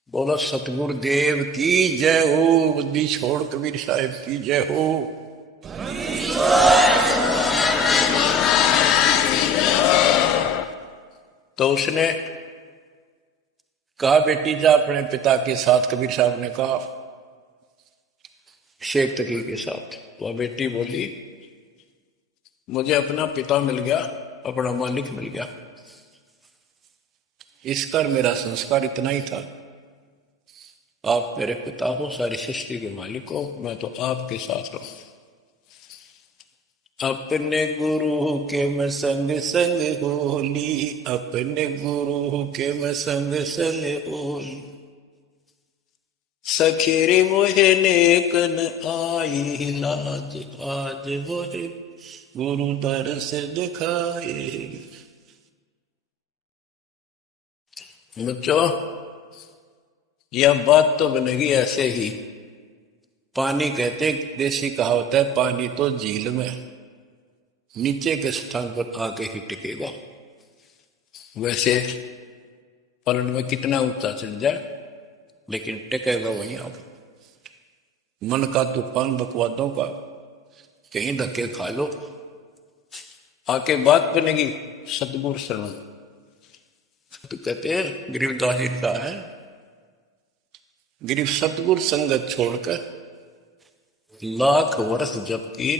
बोला सतगुरु देव की जय हो, बुद्धि छोड़ कबीर साहिब की जय हो। तो उसने कहा बेटी जा अपने पिता के साथ। कबीर साहब ने कहा शेख तकी के साथ। वह बेटी बोली मुझे अपना पिता मिल गया, अपना मालिक मिल गया। इस कर मेरा संस्कार इतना ही था। आप मेरे पिता हो, सारी सृष्टि के मालिक हो, मैं तो आपके साथ रहूं। अपने गुरु के मैं संग संग होली, अपने गुरु के मैं संग संग होली। सखेरे मोहे नेकन आई लाज, आज मोहे गुरु दर्श दिखाए। बच्चों यह बात तो बनेगी ऐसे ही। पानी कहते देसी कहावत है, पानी तो झील में नीचे के स्थान पर आके ही टिकेगा। वैसे पलन में कितना ऊंचा चल जाए लेकिन टिकेगा वहीं आके। मन का तूफान बकवादों का कहीं धक्के खा लो, आके बात बनेगी सतगुरु शरण। तो कहते हैं गरीबदास जी का है, गरीब सतगुरु संगत छोड़कर लाख वर्ष जबकि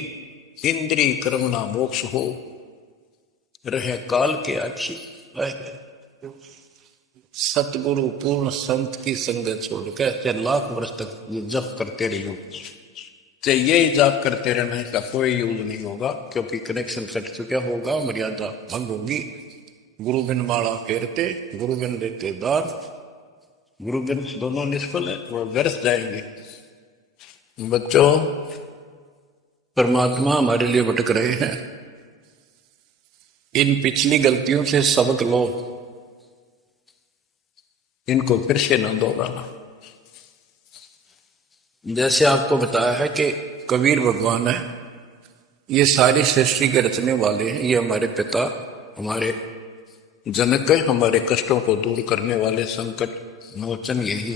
इंद्रिय कर्म ना मोक्ष हो, रहे काल के आखी। सतगुरु पूर्ण संत की संगत छोड़कर चाहे लाख वर्ष तक जप करते रहियो, चाहे यही जाप करते रहने का कोई यूज नहीं होगा, क्योंकि कनेक्शन कट चुका होगा, मर्यादा भंग होगी। गुरु बिन माला फेरते, गुरु बिन देते दान, गुरु बिन दोनों निष्फल है, वह व्यर्थ जाएंगे। बच्चों परमात्मा हमारे लिए भटक रहे हैं। इन पिछली गलतियों से सबक लो, इनको फिर से न दोहराना। जैसे आपको बताया है कि कबीर भगवान है, ये सारी सृष्टि के रचने वाले हैं, ये हमारे पिता, हमारे जनक है, हमारे कष्टों को दूर करने वाले, संकट मोचन यही।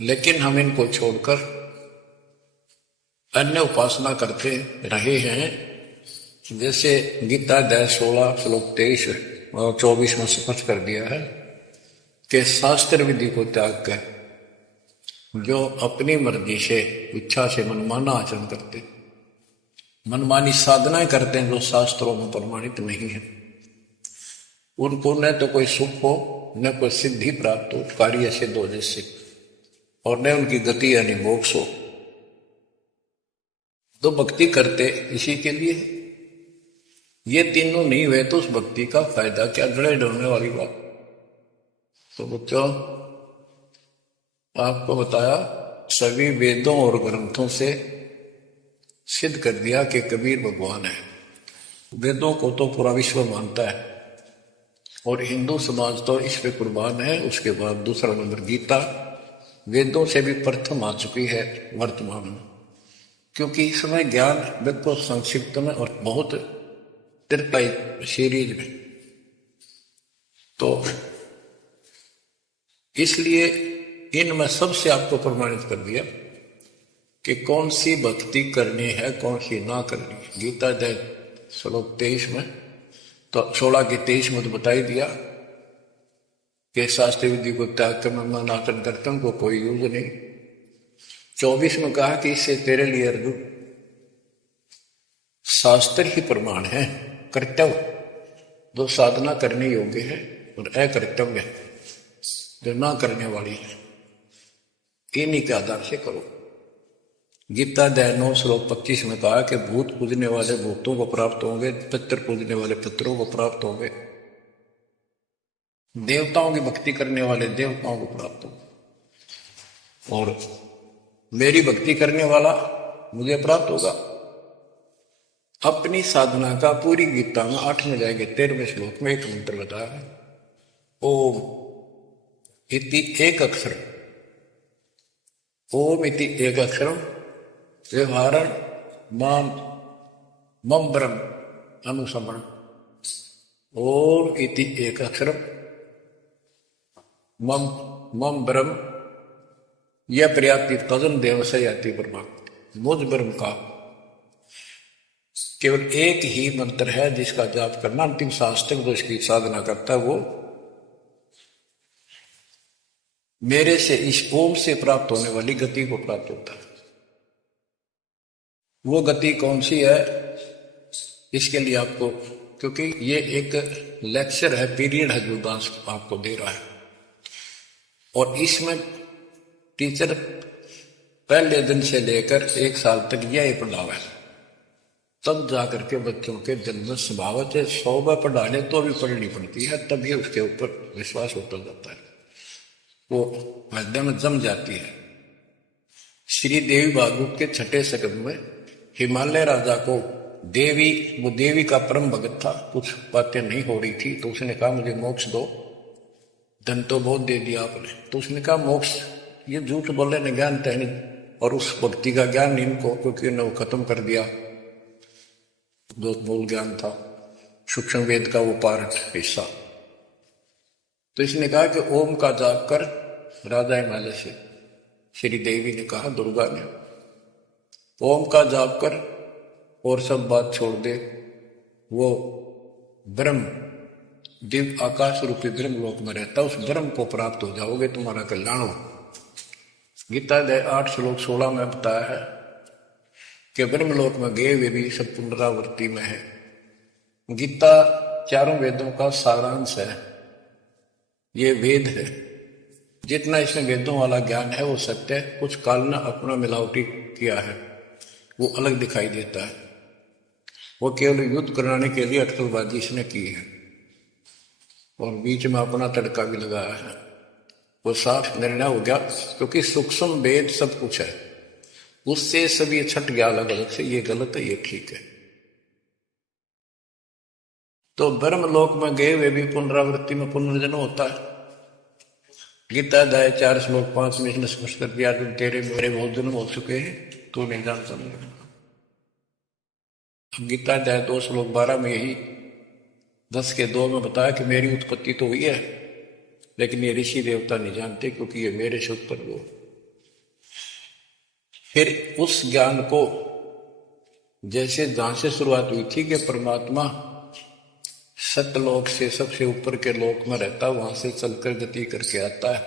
लेकिन हम इनको छोड़कर अन्य उपासना करते रहे हैं। जैसे गीता अध्याय 16 श्लोक 23 और 24 में स्पष्ट कर दिया है कि शास्त्र विधि को त्याग कर जो अपनी मर्जी से, इच्छा से मनमाना आचरण करते, मनमानी साधनाएं करते हैं जो शास्त्रों में प्रमाणित नहीं है, उनको न तो कोई सुख हो, न कोई सिद्धि प्राप्त हो, कार्य सिद्ध हो जैसे, और न उनकी गति यानी मोक्ष हो। तो भक्ति करते इसी के लिए। ये तीनों नहीं हुए तो उस भक्ति का फायदा क्या, गड़े ढोने वाली बात। तो बच्चों आपको बताया, सभी वेदों और ग्रंथों से सिद्ध कर दिया कि कबीर भगवान है। वेदों को तो पूरा विश्व मानता है और हिंदू समाज तो इस पे कुर्बान है। उसके बाद दूसरा नंबर गीता, वेदों से भी प्रथम आ चुकी है वर्तमान में, क्योंकि इसमें ज्ञान बिल्कुल संक्षिप्त में और बहुत तिरपाई सीरीज में। तो इसलिए इनमें सबसे आपको प्रमाणित कर दिया कि कौन सी भक्ति करनी है, कौन सी ना करनी है। गीता अध्याय श्लोक 23 में तो 16 की 23 में तो बता ही दिया कि शास्त्र विधि को त्याग कर मैं अनाटन कर्तव्य को कोई यूज नहीं। 24 में कहा कि इससे तेरे लिए अर्जुन शास्त्र ही प्रमाण है। कर्तव्य जो साधना करने योग्य है और अकर्तव्य है जो ना करने वाली है, इन्हीं के आधार से करो। गीता अध्याय 9 श्लोक 25 में कहा कि भूत पूजने वाले भूतों को प्राप्त होंगे, पितर पूजने वाले पितरों को प्राप्त होंगे, देवताओं की भक्ति करने वाले देवताओं को प्राप्त होंगे, और मेरी भक्ति करने वाला मुझे प्राप्त होगा। अपनी साधना का पूरी गीता में 8 में जाएंगे 13वें श्लोक में एक मंत्र बताया है, ओम इति एक अक्षर, ओम इति एक अक्षरम व्यवहारण माम मम ब्रह्म अनुसमण। ओम इति एक अक्षरम मम मम ब्रह्म यह पर्याप्ति तजन देव से याति परमात्मा। मुझ ब्रह्म का केवल एक ही मंत्र है जिसका जाप करना अंतिम शास्त्र जो इसकी साधना करता है वो मेरे से इस ओम से प्राप्त होने वाली गति को प्राप्त होता है। वो गति कौन सी है, इसके लिए आपको, क्योंकि ये एक लेक्चर है, पीरियड है जो दास आपको दे रहा है, और इसमें टीचर पहले दिन से लेकर 1 साल तक यह पढ़ावा है, तब जाकर के बच्चों के दिल में स्वभाव से 100 बार पढ़ा ले तो भी पढ़नी पड़ती है, तभी उसके ऊपर विश्वास होता जाता है, वो हृदय में जम जाती है। श्री देवी भागवत के 6ठे सकंद में हिमालय राजा को वो देवी का परम भगत था, कुछ बातें नहीं हो रही थी, तो उसने कहा मुझे मोक्ष दो। धन तो बहुत दे दिया आपने, तो उसने कहा मोक्ष ये झूठ बोले ने ज्ञान तय नहीं, और उस भक्ति का ज्ञान इनको, क्योंकि उन्हें वो खत्म कर दिया जो मूल ज्ञान था, सूक्ष्म वेद का वो पार्ट हिस्सा। तो इसने कहा कि ओम का जाप कर। राजा हिमालय से श्री देवी ने कहा, दुर्गा ने, ओम का जाप कर और सब बात छोड़ दे, वो ब्रह्म दिव्य आकाश रूपी ब्रह्म लोक में रहता, उस ब्रह्म को प्राप्त हो जाओगे, तुम्हारा कल्याण हो। गीता अध्याय 8 श्लोक 16 में बताया है कि ब्रह्मलोक में गए वे भी सब पुनरावृत्ति में है। गीता चारों वेदों का सारांश है, ये वेद है। जितना इसमें वेदों वाला ज्ञान है वो सत्य है, कुछ काल ने अपना मिलावटी किया है, वो अलग दिखाई देता है, वो केवल युद्ध कराने के लिए अटकलबाजी इसने की है, और बीच में अपना तड़का भी लगाया है। वो साफ निर्णय हो गया, क्योंकि सूक्ष्म वेद सब कुछ है, उससे सब ये छट गया अलग अलग से, ये गलत है ये ठीक है। तो ब्रह्मलोक में गए वे भी पुनरावृत्ति में पुनर्जन्म होता है। गीता अध्याय 4 श्लोक 5 में इसने स्पष्ट कर दिया, तुम तेरे मेरे बहुत जन्म हो चुके हैं, तू नहीं जान समझ। गीता अध्याय 2 श्लोक 12 में यही 10 के 2 में बताया कि मेरी उत्पत्ति तो हुई है, लेकिन ये ऋषि देवता नहीं जानते, क्योंकि ये मेरे से उत्पन्न हो। फिर उस ज्ञान को, जैसे जहां से शुरुआत हुई थी कि परमात्मा सतलोक से सबसे ऊपर के लोक में रहता, वहां से चलकर गति करके आता है,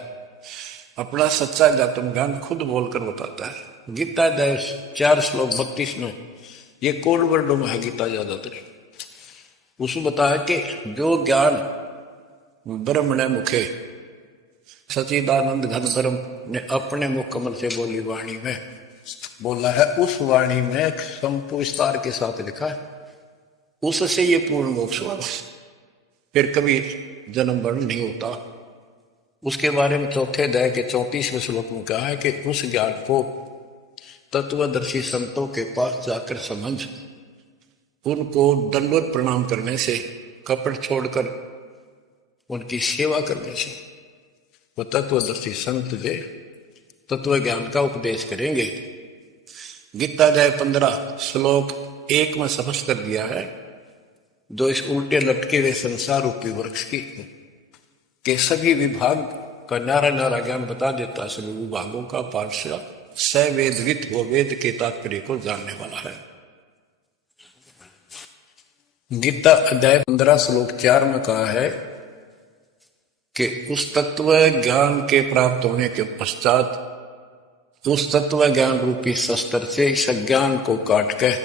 अपना सच्चा जातम ज्ञान खुद बोलकर बताता है। गीता अध्याय 4 श्लोक 32 में ये कोड वर्डों में है गीता ज्यादातर, उसमें बताया कि जो ज्ञान ब्रह्मणे मुखे सचिदानंद घन ब्रह्म ने अपने मुख कमल से बोली वाणी में बोला है, उस वाणी में संपूर्ण विस्तार के साथ लिखा है, उससे ये पूर्ण मोक्ष हुआ, फिर कभी जन्म मरण नहीं होता। उसके बारे में 4थे अध्याय के 34वें श्लोक में कहा है कि उस ज्ञान को तत्वदर्शी संतों के पास जाकर समझ, उनको दंडवत प्रणाम करने से, कपट छोड़कर उनकी सेवा करने से वो तत्वदर्शी संत जे तत्व ज्ञान का उपदेश करेंगे। गीता अध्याय 15 श्लोक 1 में स्पष्ट कर दिया है, जो इस उल्टे लटके हुए संसार रूपी वृक्ष की के सभी विभाग का नारा नारा ज्ञान बता देता, सभी विभागों का पाठशाला सवेदवित वो वेद के तात्पर्य को जानने वाला है। गीता अध्याय 15 श्लोक 4 में कहा है कि उस तत्व ज्ञान के प्राप्त होने के पश्चात उस तत्व ज्ञान रूपी शस्त्र से इस ज्ञान को काट कर,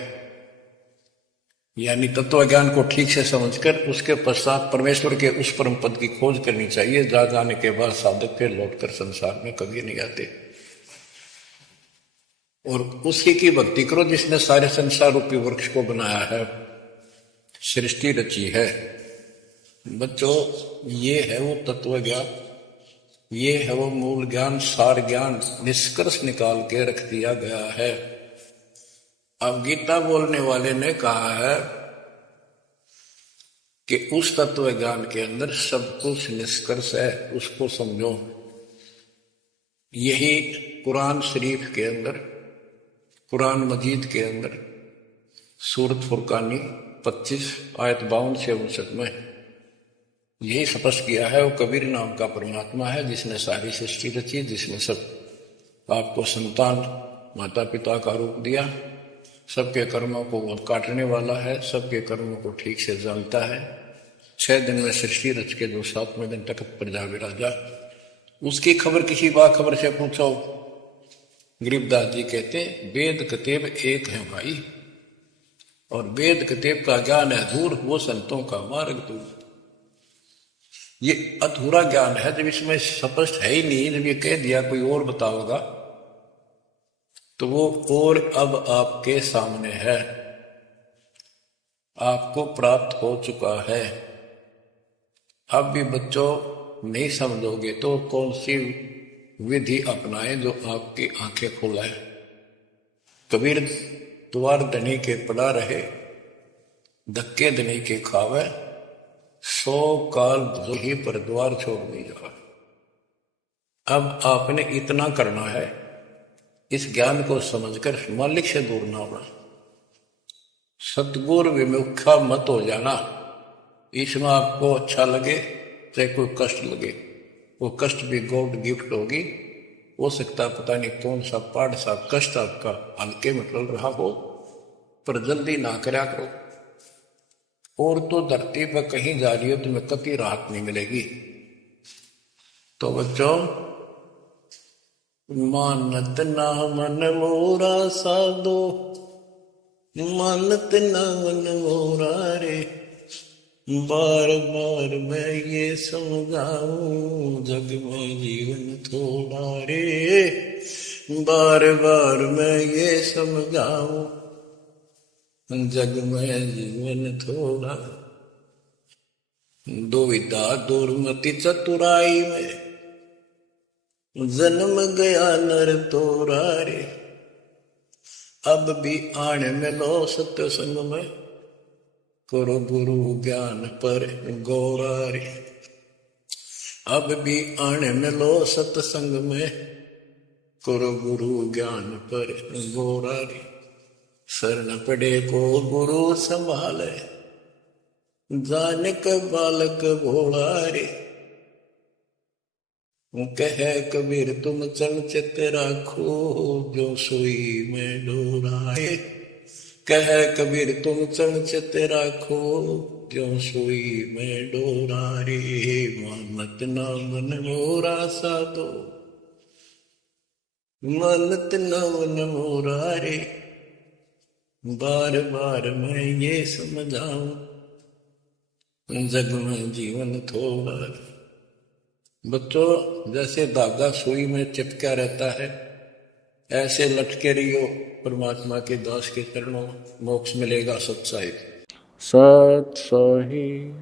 यानी तत्व ज्ञान को ठीक से समझकर उसके पश्चात परमेश्वर के उस परम पद की खोज करनी चाहिए, जहां जाने के बाद साधक फिर लौटकर संसार में कभी नहीं आते। और उसी की भक्ति करो जिसने सारे संसार रूपी वृक्ष को बनाया है, सृष्टि रची है। बच्चों, ये है वो तत्व ज्ञान, ये है वो मूल ज्ञान, सार ज्ञान, निष्कर्ष निकाल के रख दिया गया है। अब गीता बोलने वाले ने कहा है कि उस तत्व ज्ञान के अंदर सब कुछ निष्कर्ष है, उसको समझो। यही कुरान शरीफ के अंदर, कुरान मजीद के अंदर सूरत फुरकानी 25 आयत 52 से 59 में यही स्पष्ट किया है। वो कबीर नाम का परमात्मा है जिसने सारी सृष्टि रची, जिसने सब आपको संतान माता पिता का रूप दिया, सबके कर्मों को वो काटने वाला है, सबके कर्मों को ठीक से जानता है। 6 दिन में सृष्टि रच के जो 7वें दिन तक प्रजा विराजा, उसकी खबर किसी बाखबर से पूछो। गरीबदास जी कहते वेद कतेब एक है भाई, और वेद कतेब का ज्ञान है दूर, वो संतों का मार्ग दूर। ये अधूरा ज्ञान है, जब इसमें स्पष्ट है ही नहीं, जब ये कह दिया कोई और बताओगा तो वो और अब आपके सामने है, आपको प्राप्त हो चुका है। अब भी बच्चों नहीं समझोगे तो कौन सी विधि अपनाए जो आपकी आंखें खोलाए। कबीर द्वार धनी के पड़ा रहे, धक्के धनी के खावे, 100 काल ही पर द्वार छोड़ नहीं जाए। अब आपने इतना करना है, इस ज्ञान को समझकर मालिक से दूर ना होना, सतगुरु विमुखा मत हो जाना। इसमें आपको अच्छा लगे चाहे कोई कष्ट लगे, वो कष्ट भी गॉड गिफ्ट होगी। हो सकता पता नहीं कौन सा पाठ सा कष्ट आपका हल्के में चल रहा हो, पर जल्दी ना करा करो। और तो धरती पर कहीं जा रही हो तुम्हें कभी राहत नहीं मिलेगी। तो बच्चों, मानत ना मन मोरा साधो, मानत ना मन मोरा रे, बार बार मैं ये समझाऊं जग में जीवन थोड़ा रे, बार बार मैं ये समझाऊं जग में जीवन थोड़ा। दुविधा दुर्मति चतुराई में जन्म गया नर तोरा रे, अब भी आने में लो सत्संग में, करो गुरु ज्ञान पर गौरा रे। अब भी आने में लो सत्संग में, करो गुरु ज्ञान पर गौरा रे। शरण पड़े को गुरु संभाले, जाने का बालक भोला रे। कहे कबीर तुम चंचत राखो, जो सुई में डोराए। कहे कबीर तुम चंचत राखो, जो सुई में डोरा रे। मानत ना मन मोरा साधो, मानत ना मन मोरा रे, बार बार मैं ये समझाऊं जग में जीवन थोड़ा। बच्चों, जैसे धागा सुई में चिपका रहता है, ऐसे लटके रहियो परमात्मा के दास के चरणों, मोक्ष मिलेगा। सत्साहिब सत्साहिब।